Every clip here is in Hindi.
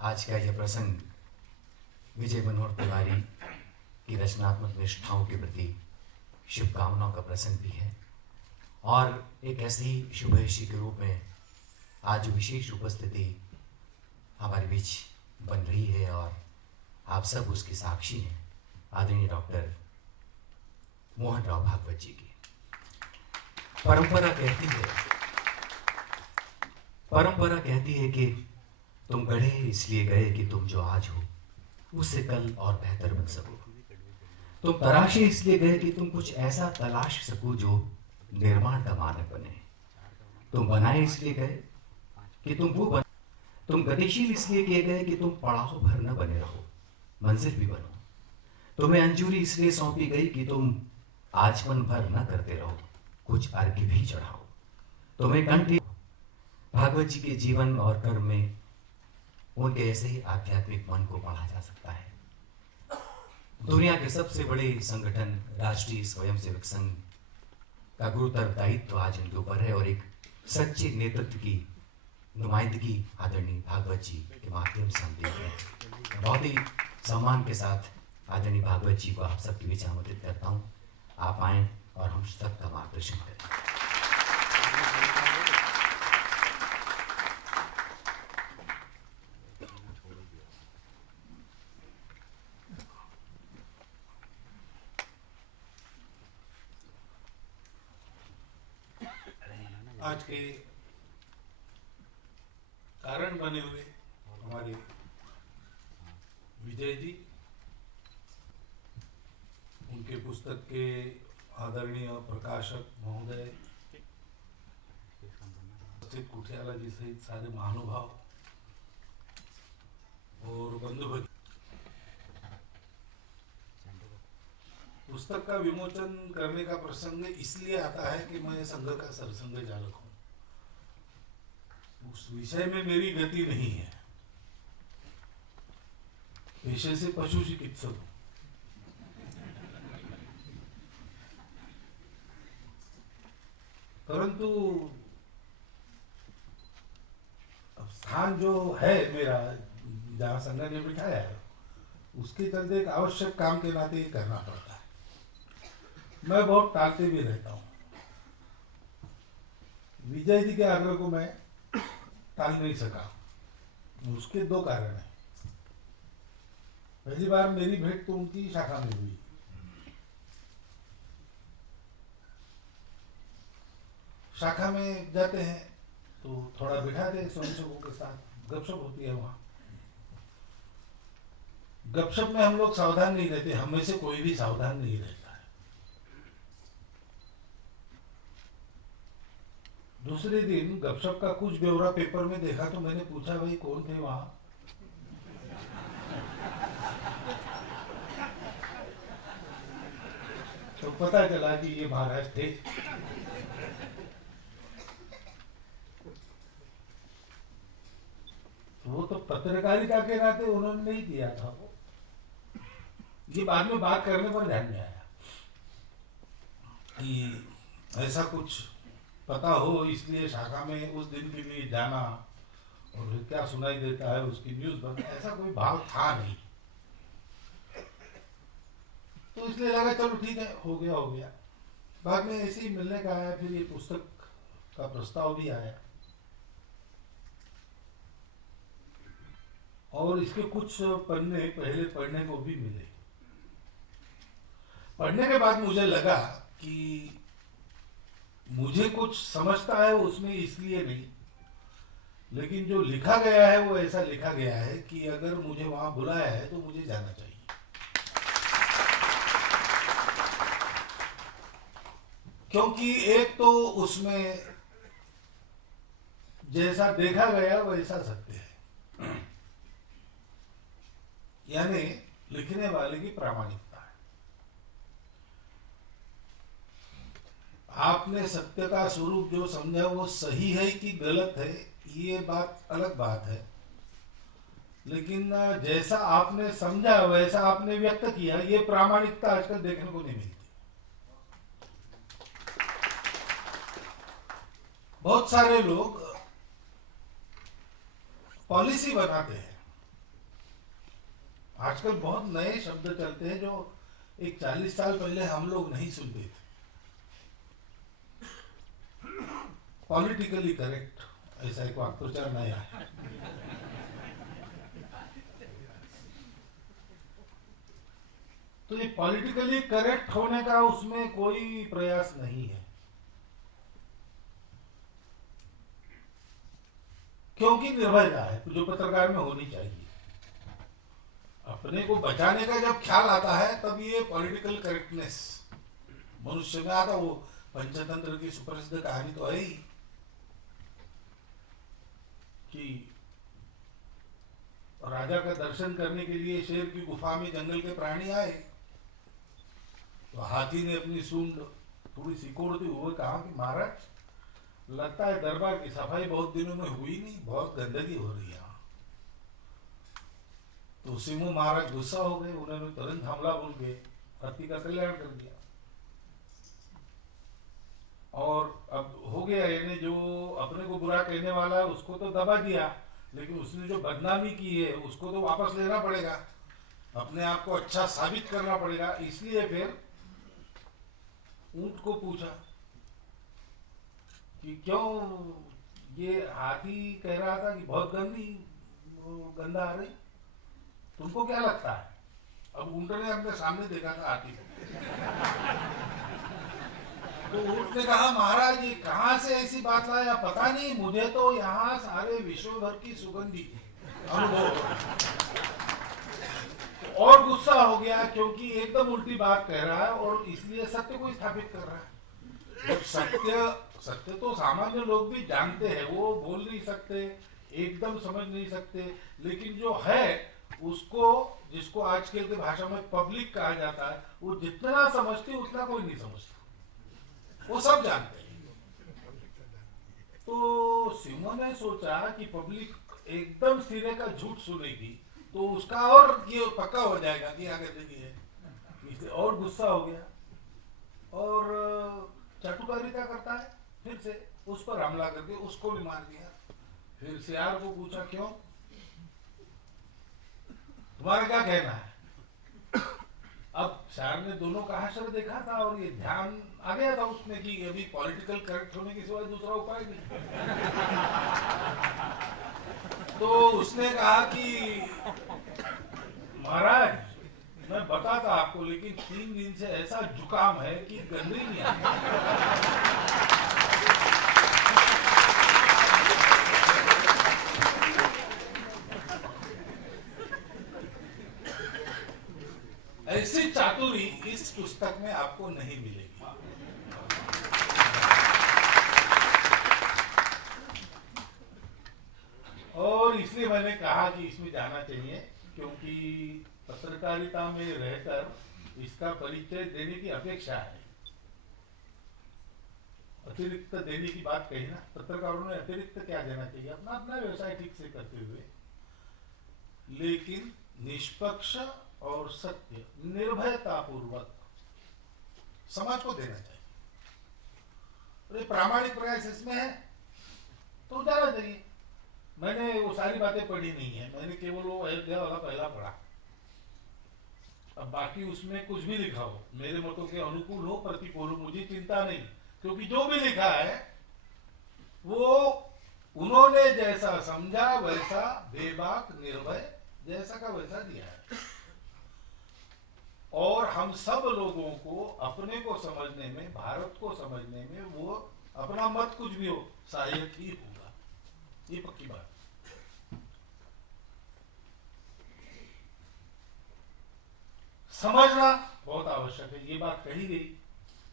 आज का यह प्रसंग विजय मनोहर तिवारी की रचनात्मक निष्ठाओं के प्रति शुभकामनाओं का प्रसंग भी है और एक ऐसी शुभेच्छी के रूप में आज विशेष उपस्थिति हमारे बीच बन रही है और आप सब उसकी साक्षी हैं। आदरणीय डॉक्टर मोहन राव भागवत जी की परंपरा कहती है कि तुम गढ़े इसलिए गए कि तुम जो आज हो उससे कल और बेहतर बन सको। तुम तराशे इसलिए गए कि तुम कुछ ऐसा तलाश सको जो निर्माण का मानक बने। तुम बनाए इसलिए गए कि तुम गतिशील इसलिए किए गए कि तुम पड़ाव भर न बने रहो, मंजिल भी बनो। तुम्हें अंजूरी इसलिए सौंपी गई कि तुम आचमन भर न करते रहो, कुछ अर्घ्य भी चढ़ाओ। तुम्हें कंठ भागवत जी के जीवन और कर्म में उनके ऐसे ही आध्यात्मिक मन को पढ़ा जा सकता है। दुनिया के सबसे बड़े संगठन राष्ट्रीय स्वयंसेवक संघ का गुरुतर दायित्व आज उनके ऊपर है और एक सच्चे नेतृत्व की नुमाइंदगी आदरणीय भागवत जी के माध्यम से हम देख रहे हैं। बहुत ही सम्मान के साथ आदरणीय भागवत जी को आप सबके बीच आमंत्रित करता हूँ। आप आएं और हम सबका मार्गदर्शन करें। आज के कारण बने हुए हमारे विजय जी, उनके पुस्तक के आदरणीय प्रकाशक महोदय, कुठियाला जी सहित सारे महानुभाव और बंधुभक्त, पुस्तक का विमोचन करने का प्रसंग इसलिए आता है कि मैं संघ का सरसंघ चालक हूं। उस विषय में मेरी गति नहीं है, पेशे से पशु चिकित्सक हूं। परंतु अब स्थान जो है मेरा, जहां संघ ने बिठाया है, उसके चलते एक आवश्यक काम के नाते ये करना पड़ता है। मैं बहुत टालते भी रहता हूं। विजय जी के आग्रह को मैं टाल नहीं सका। उसके दो कारण हैं। पहली बार मेरी भेंट तो उनकी शाखा में हुई। शाखा में जाते हैं तो थोड़ा बिठाते हैं स्वयंसेवकों के साथ, गपशप होती है। वहां गपशप में हम लोग सावधान नहीं रहते, हम में से कोई भी सावधान नहीं रहता है। दूसरे दिन गपशप का कुछ ब्यौरा पेपर में देखा तो मैंने पूछा, भाई कौन थे वहां? तो पता चला कि ये महाराज थे। वो तो पत्रकारिता के नाते उन्होंने नहीं किया था। वो ये बाद में बात करने पर ध्यान में आया कि ऐसा कुछ पता हो, इसलिए शाखा में उस दिन के लिए जाना और क्या सुनाई देता है उसकी न्यूज बंद, ऐसा कोई भाव था नहीं। तो इसलिए लगा चलो ठीक है, हो गया। बाद में ऐसे ही मिलने का आया, फिर ये पुस्तक का प्रस्ताव भी आया और इसके कुछ पन्ने पहले पढ़ने को भी मिले। पढ़ने के बाद मुझे लगा कि मुझे कुछ समझता है उसमें इसलिए नहीं, लेकिन जो लिखा गया है वो ऐसा लिखा गया है कि अगर मुझे वहां बुलाया है तो मुझे जाना चाहिए। क्योंकि एक तो उसमें जैसा देखा गया वैसा सत्य है, यानी लिखने वाले की प्रामाणिकता है। आपने सत्य का स्वरूप जो समझा वो सही है कि गलत है, ये बात अलग बात है, लेकिन जैसा आपने समझा वैसा आपने व्यक्त किया, ये प्रामाणिकता आजकल देखने को नहीं मिलती। बहुत सारे लोग पॉलिसी बनाते हैं आजकल बहुत नए शब्द चलते हैं जो एक 40 साल पहले हम लोग नहीं सुनते थे। पॉलिटिकली करेक्ट, ऐसा एक वाक्प्रचार नया है। तो ये पॉलिटिकली करेक्ट होने का उसमें कोई प्रयास नहीं है, क्योंकि निर्भयता है जो पत्रकार में होनी चाहिए। अपने को बचाने का जब ख्याल आता है तब ये पॉलिटिकल करेक्टनेस मनुष्य में आता। वो पंचतंत्र की सुप्रसिद्ध कहानी तो है ही कि राजा का दर्शन करने के लिए शेर की गुफा में जंगल के प्राणी आए, तो हाथी ने अपनी सूंड थोड़ी सिकोड़ते हुए कहा कि महाराज, लगता है दरबार की सफाई बहुत दिनों में हुई नहीं, बहुत गंदगी हो रही है। तो सिंह महाराज गुस्सा हो गए, उन्होंने तुरंत हमला बोल के हाथी का कल्याण कर दिया। और अब हो गया, यानी जो अपने को बुरा कहने वाला है उसको तो दबा दिया, लेकिन उसने जो बदनामी की है उसको तो वापस लेना पड़ेगा, अपने आप को अच्छा साबित करना पड़ेगा। इसलिए फिर ऊंट को पूछा कि क्यों ये हाथी कह रहा था कि बहुत गंदा आ रही, तुमको क्या लगता है? अब ऊंट ने अपने सामने देखा था हाथी को, तो ऊंट ने कहा महाराज ये कहाँ से ऐसी बात लाया, पता नहीं, मुझे तो यहाँ सारे विश्व भर की सुगंधी अनुभव। और गुस्सा हो गया क्योंकि एकदम उल्टी बात कह रहा है और इसलिए सत्य को स्थापित कर रहा है। जब सत्य तो सामान्य लोग भी जानते हैं, वो बोल नहीं सकते, एकदम समझ नहीं सकते, लेकिन जो है उसको, जिसको आजकल की भाषा में पब्लिक कहा जाता है, वो जितना समझती उतना कोई नहीं समझता, वो सब जानते हैं। तो सिंह ने सोचा कि पब्लिक एकदम सिरे का झूठ सुनेगी तो उसका और ये पक्का हो जाएगा कि आगे देखिए, इसलिए और गुस्सा हो गया और चाटुकारिता करता है, फिर से उस पर हमला करके उसको भी मार दिया। फिर सियार को पूछा क्यों, तुम्हारा क्या कहना है? अब सियार ने दोनों का हाशर देखा था और ये ध्यान आ गया था उसमें कि अभी पॉलिटिकल करेक्ट होने के सिवाय दूसरा उपाय नहीं। तो उसने कहा कि महाराज मैं बताता आपको, लेकिन 3 दिन से ऐसा जुकाम है कि गंदगी नहीं आती। ऐसी चातुरी इस पुस्तक में आपको नहीं मिलेगी। और इसलिए मैंने कहा कि इसमें जाना चाहिए, क्योंकि पत्रकारिता में रहकर इसका परिचय देने की अपेक्षा है। अतिरिक्त देने की बात कही ना, पत्रकारों ने अतिरिक्त क्या देना चाहिए, अपना अपना व्यवसाय ठीक से करते हुए, लेकिन निष्पक्ष और सत्य निर्भयता पूर्वक समाज को देना चाहिए। अरे प्रामाणिक प्रयास इसमें है तो जाना चाहिए। मैंने वो सारी बातें पढ़ी नहीं है, मैंने केवल वो अयोध्या वाला पहला पढ़ा। अब बाकी उसमें कुछ भी लिखा हो, मेरे मतों के अनुकूल हो प्रतिकूल हो, मुझे चिंता नहीं, क्योंकि जो भी लिखा है वो उन्होंने जैसा समझा वैसा बेबाक निर्भय जैसा का वैसा दिया है। और हम सब लोगों को अपने को समझने में, भारत को समझने में वो अपना मत कुछ भी हो सहायक ही होगा, ये पक्की बात। समझना बहुत आवश्यक है। ये बात कही गई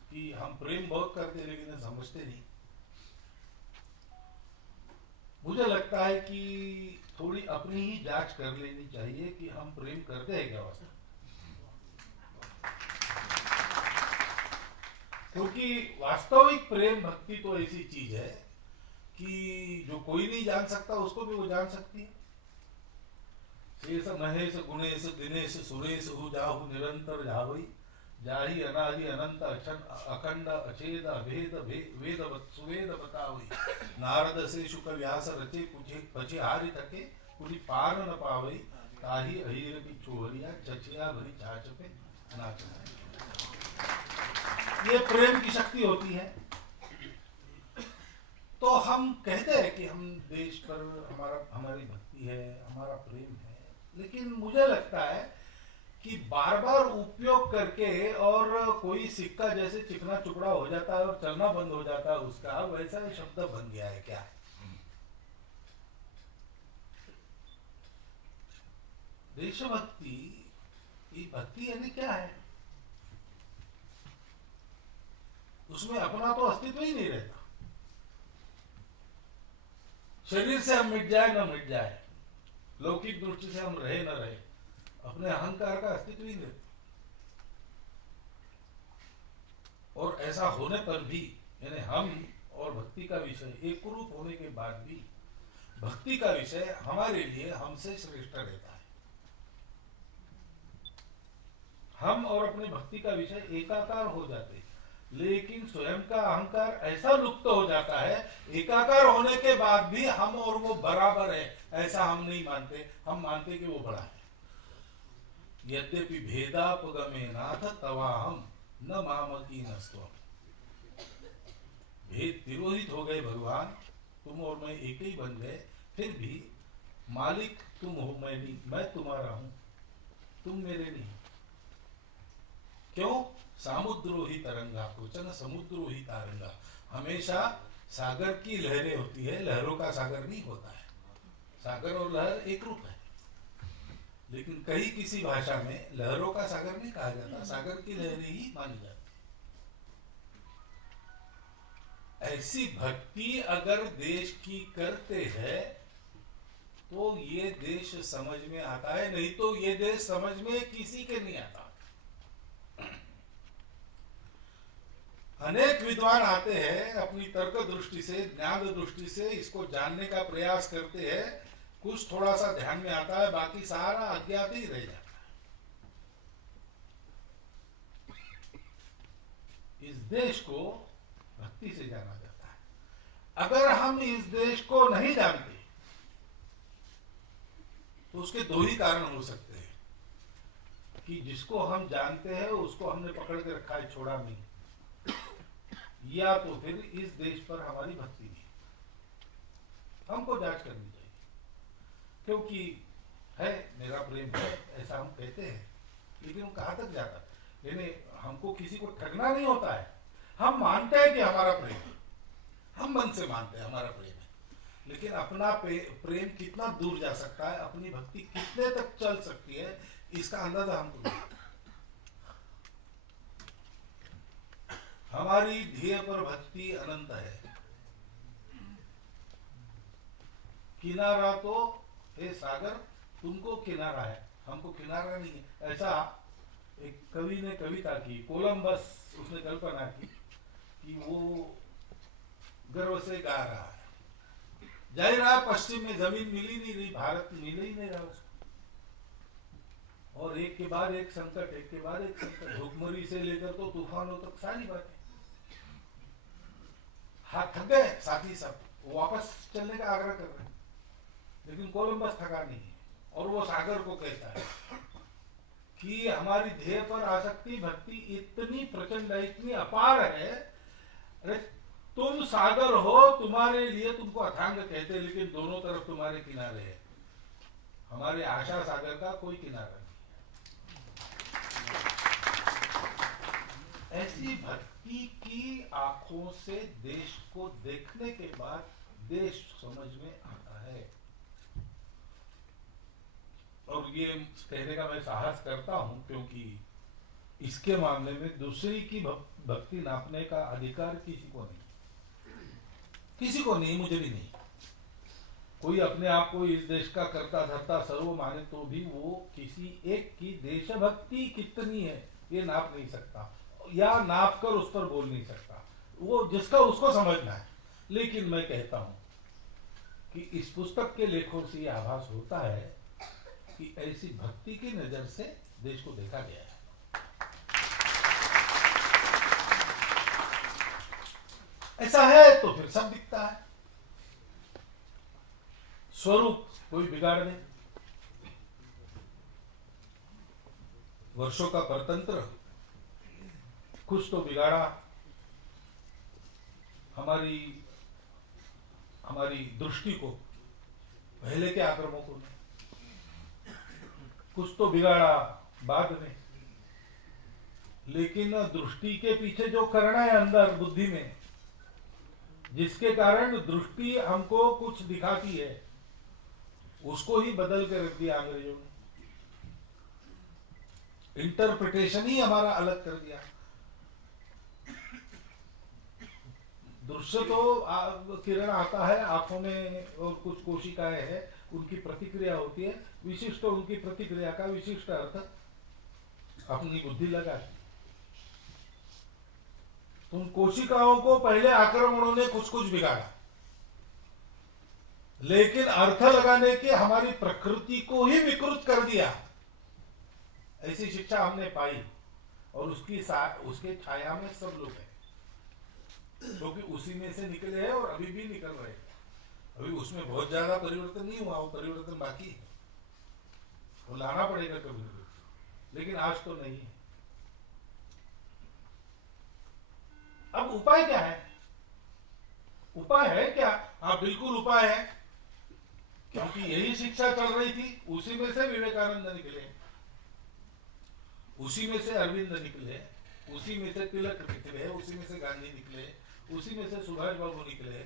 कि हम प्रेम बहुत करते लेकिन समझते नहीं। मुझे लगता है कि थोड़ी अपनी ही जांच कर लेनी चाहिए कि हम प्रेम करते हैं क्या वास्तव, क्योंकि वास्तविक प्रेम भक्ति तो ऐसी चीज है कि जो कोई नहीं जान सकता उसको भी वो जान सकती है। शेष महेश गुणेश दिनेश सुरेश हु जाहु निरंतर जावई, जाहि अनादि अनंत अखंड अछेद अभेद वेद सुवेद बतावई, नारद से शुक व्यास रचे कुछ पछे हारि थके कुछ पार न पावई, ताही अहीर की चोहरिया चचिया भरी चाच पे नाच रहा। ये प्रेम की शक्ति होती है। तो हम कहते हैं कि हम देश पर हमारी भक्ति है, हमारा प्रेम है, लेकिन मुझे लगता है कि बार बार उपयोग करके और कोई सिक्का जैसे चिकना टुकड़ा हो जाता है और चलना बंद हो जाता है उसका, वैसा ही शब्द बन गया है क्या? देशभक्ति, ये भक्ति यानी क्या है? उसमें अपना तो अस्तित्व ही नहीं रहता। शरीर से हम मिट जाए न मिट जाए, लौकिक दृष्टि से हम रहे न रहे, अपने अहंकार का अस्तित्व ही नहीं। और ऐसा होने पर भी, यानी हम और भक्ति का विषय एक रूप होने के बाद भी भक्ति का विषय हमारे लिए हमसे श्रेष्ठ रहता है। हम और अपने भक्ति का विषय एकाकार हो जाते, लेकिन स्वयं का अहंकार ऐसा लुप्त हो जाता है, एकाकार होने के बाद भी हम और वो बराबर है ऐसा हम नहीं मानते। हम मानते कि वो बड़ा है। यद्यपि भेदापगमे नाथ तवाहम न मामकी नस्त्वम। भेद तिरोहित हो गए भगवान, तुम और मैं एक ही बन गए, फिर भी मालिक तुम हो, मैं नहीं, मैं तुम्हारा हूं, तुम मेरे नहीं। क्यों? सामुद्रो ही तरंगा कोचन समुद्रो ही तारंगा। हमेशा सागर की लहरें होती है, लहरों का सागर नहीं होता है। सागर और लहर एक रूप है, लेकिन कहीं किसी भाषा में लहरों का सागर नहीं कहा जाता, सागर की लहरें ही मानी जाती। ऐसी भक्ति अगर देश की करते हैं तो ये देश समझ में आता है, नहीं तो ये देश समझ में किसी के नहीं आता। अनेक विद्वान आते हैं, अपनी तर्क दृष्टि से, ज्ञान दृष्टि से इसको जानने का प्रयास करते हैं, कुछ थोड़ा सा ध्यान में आता है, बाकी सारा अज्ञात ही रह जाता है। इस देश को भक्ति से जाना जाता है। अगर हम इस देश को नहीं जानते तो उसके दो ही कारण हो सकते हैं कि जिसको हम जानते हैं उसको हमने पकड़ के रखा है, छोड़ा नहीं, या तो फिर इस देश पर हमारी भक्ति नहीं। हमको जांच करनी चाहिए, क्योंकि है मेरा प्रेम है ऐसा हम कहते हैं, लेकिन वो कहाँ तक जाता है? यानी हमको किसी को ठगना नहीं होता है। हम मानते हैं कि हमारा प्रेम है, हम मन से मानते हैं हमारा प्रेम है, लेकिन अपना प्रेम कितना दूर जा सकता है, अपनी भक्ति कितने तक चल सकती है, इसका अंदाजा हमको नहीं। हमारी ध्येय पर भक्ति अनंत है। किनारा तो हे सागर तुमको किनारा है, हमको किनारा नहीं है। ऐसा एक कवि ने कविता की, कोलंबस, उसने कल्पना की कि वो गर्व से गा रहा है, जा रहा पश्चिम में, जमीन मिली नहीं रही, भारत मिल ही नहीं रहा उसको, और एक के बाद एक संकट, एक के बाद एक संकट, भूखमरी से लेकर तो तूफानों तक सारी बातें। हाथ थक गए साथी सब, वापस चलने का आग्रह कर रहे हैं, लेकिन कोलंबस थका नहीं है। और वो सागर को कहता है कि हमारी ध्येय पर आसक्ति भक्ति इतनी प्रचंड है, इतनी अपार है, अरे तुम सागर हो, तुम्हारे लिए तुमको अथांग कहते, लेकिन दोनों तरफ तुम्हारे किनारे है। हमारे आशा सागर का कोई किनारा नहीं। ऐसी भक्ति की आंखों से देश को देखने के बाद देश समझ में आता है। और ये कहने का मैं साहस करता हूं क्योंकि इसके मामले में दूसरी की भक्ति नापने का अधिकार किसी को नहीं, किसी को नहीं, मुझे भी नहीं। कोई अपने आप को इस देश का कर्ता धर्ता सर्व माने तो भी वो किसी एक की देशभक्ति कितनी है ये नाप नहीं सकता, या नाप कर उस पर बोल नहीं सकता, वो जिसका उसको समझना है। लेकिन मैं कहता हूं कि इस पुस्तक के लेखों से यह आभास होता है कि ऐसी भक्ति की नजर से देश को देखा गया है। ऐसा है तो फिर सब दिखता है। स्वरूप कोई बिगाड़ दे, वर्षों का परतंत्र कुछ तो बिगाड़ा हमारी हमारी दृष्टि को, पहले के आक्रमकों ने कुछ तो बिगाड़ा बाद में, लेकिन दृष्टि के पीछे जो करना है अंदर बुद्धि में, जिसके कारण दृष्टि हमको कुछ दिखाती है, उसको ही बदल के रख दिया अंग्रेजों ने। इंटरप्रिटेशन ही हमारा अलग कर दिया। दृश्य तो किरण आता है आंखों में और कुछ कोशिकाएं हैं, उनकी प्रतिक्रिया होती है, विशिष्ट उनकी प्रतिक्रिया का विशिष्ट अर्थ अपनी बुद्धि लगाती। उन कोशिकाओं को पहले आक्रमणों ने कुछ कुछ बिगाड़ा, लेकिन अर्थ लगाने के हमारी प्रकृति को ही विकृत कर दिया। ऐसी शिक्षा हमने पाई और उसके छाया में सब लोग हैं, क्योंकि उसी में से निकले हैं और अभी भी निकल रहे हैं। अभी उसमें बहुत ज्यादा परिवर्तन नहीं हुआ, वो परिवर्तन बाकी है, वो लाना पड़ेगा कभी कभी, लेकिन आज तो नहीं है। अब उपाय क्या है? उपाय है क्या? हाँ बिल्कुल उपाय है, क्योंकि यही शिक्षा चल रही थी। उसी में से विवेकानंद निकले, उसी में से अरविंद निकले, उसी में से तिलक निकले, उसी में से गांधी निकले, उसी में से सुभाष बाबू निकले।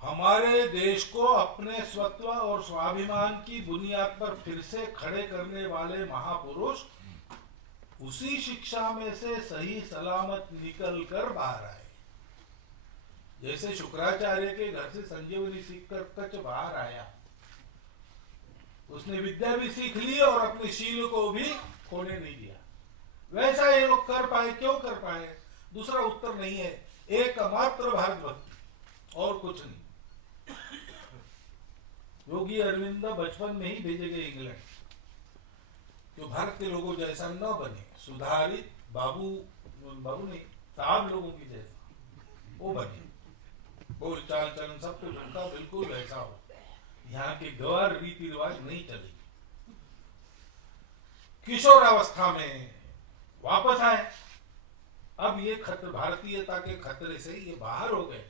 हमारे देश को अपने स्वत्व और स्वाभिमान की बुनियाद पर फिर से खड़े करने वाले महापुरुष उसी शिक्षा में से सही सलामत निकल कर बाहर आए। जैसे शुक्राचार्य के घर से संजीवनी सीखकर कच्छ बाहर आया, उसने विद्या भी सीख ली और अपने शील को भी खोने नहीं दिया। वैसा ये लोग कर पाए, क्यों कर पाए? दूसरा उत्तर नहीं है, एकमात्र भारत भक्ति और कुछ नहीं। योगी अरविंद बचपन में ही भेजे गए इंग्लैंड, जो भारत के लोगों जैसा न बने, सुधारित बाबू नहीं साहब लोगों की जैसा वो बने, बोल चाल चलन सब कुछ उनका बिल्कुल वैसा हो। यहाँ के गौर रीति रिवाज नहीं चलेगी। किशोरावस्था में वापस आए, अब ये खतरे, भारतीयता के खतरे से ये बाहर हो गए,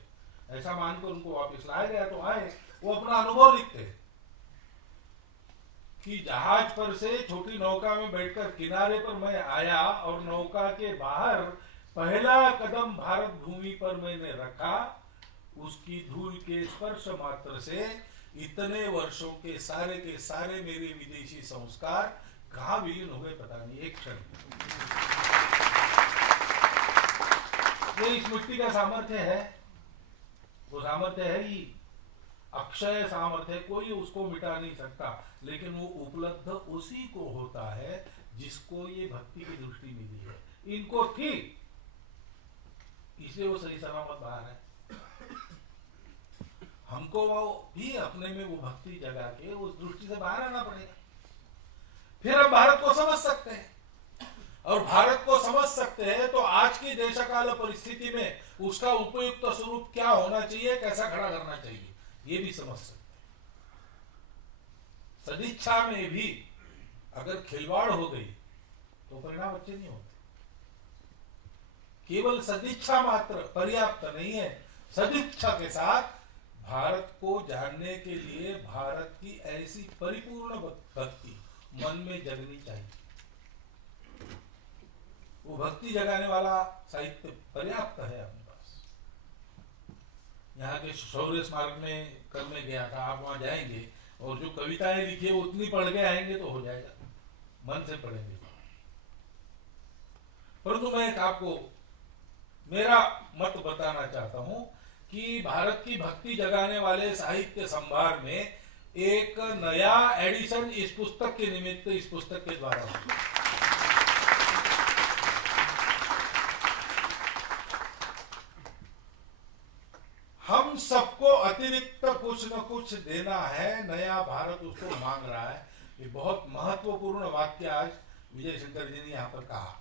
ऐसा मानकर उनको वापस लाया गया। तो आए, वो अपना अनुभव लिखते कि जहाज पर से छोटी नौका में बैठकर किनारे पर मैं आया और नौका के बाहर पहला कदम भारत भूमि पर मैंने रखा, उसकी धूल के स्पर्श मात्र से इतने वर्षों के सारे मेरे विदेशी संस्कार कहाँ विलीन हो गए पता नहीं, एक क्षण। ये इस मिट्टी का सामर्थ्य है, वो सामर्थ्य है ही अक्षय सामर्थ्य, कोई उसको मिटा नहीं सकता, लेकिन वो उपलब्ध उसी को होता है जिसको ये भक्ति की दृष्टि मिली है। इनको थी, इसलिए वो सही सलामत बाहर है। हमको वो भी अपने में वो भक्ति जगा के उस दृष्टि से बाहर आना पड़ेगा, फिर हम भारत को समझ सकते हैं। और भारत को समझ सकते हैं तो आज की देशकाल परिस्थिति में उसका उपयुक्त स्वरूप क्या होना चाहिए, कैसा खड़ा करना चाहिए, ये भी समझ सकते हैं। सदिच्छा में भी अगर खिलवाड़ हो गई तो परिणाम अच्छे नहीं होते। केवल सदिच्छा मात्र पर्याप्त नहीं है, सदिच्छा के साथ भारत को जानने के लिए भारत की ऐसी परिपूर्ण भक्ति मन में जगनी चाहिए। वो भक्ति जगाने वाला साहित्य पर्याप्त है अपने पास। यहाँ के शौर्य स्मारक में करने गया था, आप वहां जाएंगे और जो कविताएं लिखी है उतनी पढ़ के आएंगे तो हो जाएगा, मन से पढ़ेंगे। परंतु मैं आपको मेरा मत बताना चाहता हूं कि भारत की भक्ति जगाने वाले साहित्य संभार में एक नया एडिशन इस पुस्तक के निमित्त, इस पुस्तक के द्वारा हुआ। हम सबको अतिरिक्त कुछ न कुछ देना है, नया भारत उसको मांग रहा है। ये बहुत महत्वपूर्ण वाक्य आज विजय शंकर जी ने यहां पर कहा।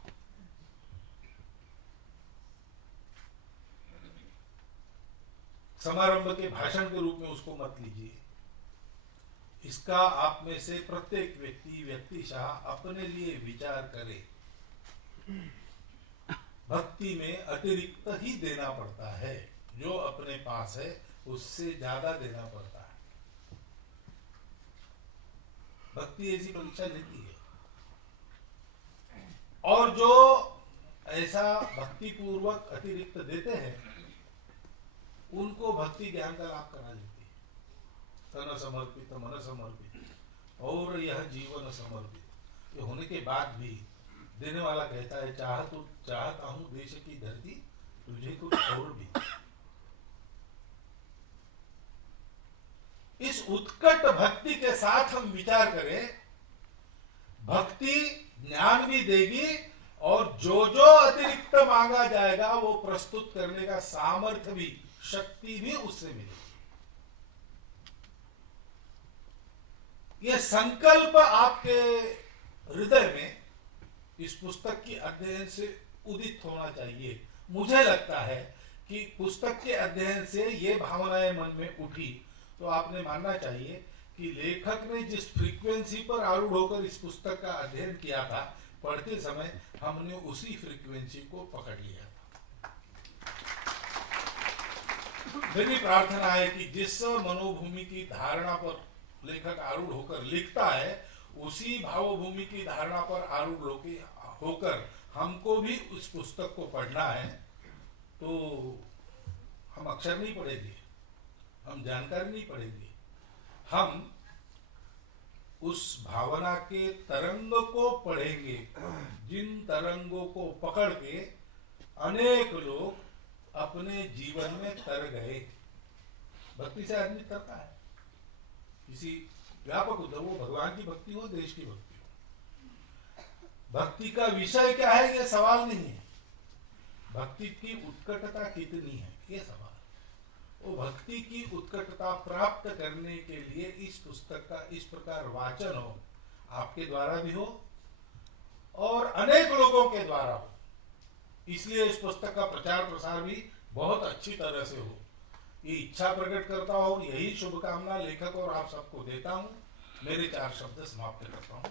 समारंभ के भाषण के रूप में उसको मत लीजिए, इसका आप में से प्रत्येक व्यक्तिशः अपने लिए विचार करे। भक्ति में अतिरिक्त ही देना पड़ता है, जो अपने पास है उससे ज्यादा देना पड़ता है। भक्ति ऐसी परीक्षा लेती है, और जो ऐसा भक्ति पूर्वक अतिरिक्त देते हैं उनको भक्ति ज्ञान का लाभ करा देती है। तन समर्पित मन समर्पित और यह जीवन समर्पित, ये होने के बाद भी देने वाला कहता है चाहता हूं देश की धरती तुझे कुछ और भी। इस उत्कट भक्ति के साथ हम विचार करें, भक्ति ज्ञान भी देगी और जो जो अतिरिक्त मांगा जाएगा वो प्रस्तुत करने का सामर्थ्य भी, शक्ति भी उससे मिलेगी। यह संकल्प आपके हृदय में इस पुस्तक की अध्ययन से उदित होना चाहिए। मुझे लगता है कि पुस्तक के अध्ययन से ये भावनाएं मन में उठी तो आपने मानना चाहिए कि लेखक ने जिस फ्रीक्वेंसी पर आरूढ़ होकर इस पुस्तक का अध्ययन किया था, पढ़ते समय हमने उसी फ्रीक्वेंसी को पकड़ लिया था। मेरी प्रार्थना है कि जिस मनोभूमि की धारणा पर लेखक आरूढ़ होकर लिखता है, उसी भावभूमि की धारणा पर आरूढ़ होकर हमको भी उस पुस्तक को पढ़ना है। तो हम अक्षर नहीं पढ़ेंगे, हम जानकारी नहीं पढ़ेंगे, हम उस भावना के तरंग को पढ़ेंगे, जिन तरंगों को पकड़ के अनेक लोग अपने जीवन में तर गए। भक्ति से आदमी तरता है, किसी व्यापक उद्धव, वो भगवान की भक्ति हो, देश की भक्ति हो। भक्ति का विषय क्या है ये सवाल नहीं है, भक्ति की उत्कटता कितनी है ये सवाल। वो भक्ति की उत्कटता प्राप्त करने के लिए इस पुस्तक का इस प्रकार वाचन हो, आपके द्वारा भी हो और अनेक लोगों के द्वारा हो, इसलिए इस पुस्तक का प्रचार प्रसार भी बहुत अच्छी तरह से हो, ये इच्छा प्रकट करता हूं और यही शुभकामना लेखक और आप सबको देता हूं। मेरे 4 शब्द समाप्त करता हूं।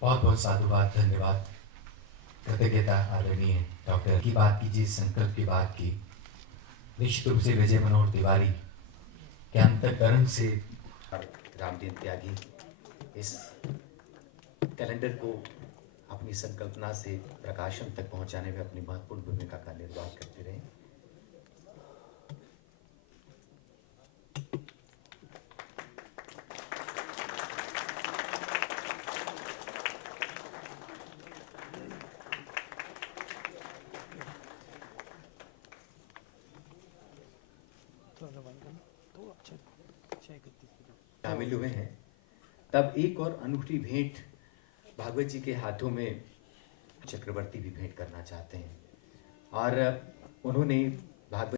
बहुत बहुत साधुवाद, धन्यवाद, कृतज्ञता आदरणीय डॉक्टर की बात की, जिस संकल्प की बात की, निश्चित रूप से विजय मनोहर तिवारी के अंतःकरण से रामदीन त्यागी इस कैलेंडर को अपनी संकल्पना से प्रकाशन तक पहुंचाने में अपनी महत्वपूर्ण भूमिका का निर्वाह करते रहे। शामिल हुए हैं, तब एक और अनूठी भेंट भागवत जी के हाथों में चक्रवर्ती भी भेंट करना चाहते हैं और उन्होंने